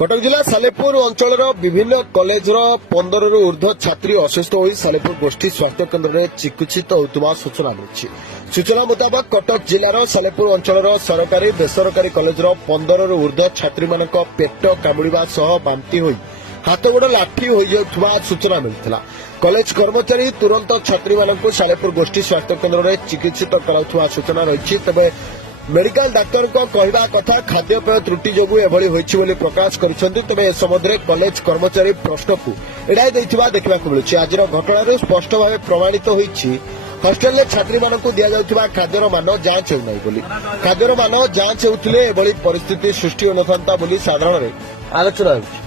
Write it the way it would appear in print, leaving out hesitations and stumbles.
कटक जिला सालेपुर अंचल विभिन्न कॉलेज 15 रु ऊर्ध्व छात्री असुस्थ हो सालेपुर गोष्ठी स्वास्थ्य केन्द्र में चिकित्सित होता सूचना मिली। सूचना मुताबक कटक जिलार सालेपुर अंचल सरकारी बेसरकारी कॉलेज 15 रु ऊर्ध्व छात्री मान पेट कामुड़ा सह बांति हो हाथगोड़ लाठी हो सूचना मिलता। कॉलेज कर्मचारी तुरंत छात्री मानक सालेपुर गोष्ठी स्वास्थ्य केन्द्र में चिकित्सित कराउथुवा सूचना रही। तेज मेडिकल डाक्तर कहवा कथा खाद्यपेय त्रुटि जोगु एभली होइछि बोली प्रकाश करिसेंति। तबे ए संबंधे कॉलेज कर्मचारी प्रश्न को एड़ाई देथिबा देखबाकु मिलुछि। आजिर घटना स्पष्ट भाव प्रमाणित होइछि हॉस्टेल छात्री मानक दिया जाउथिबा खाद्यर मान जांच हेउ नै बोली। खाद्यर मान जांच हेउथिले एभली परिस्थिति सृष्टि होनथांता बोली साधारण आलोचना होइछि।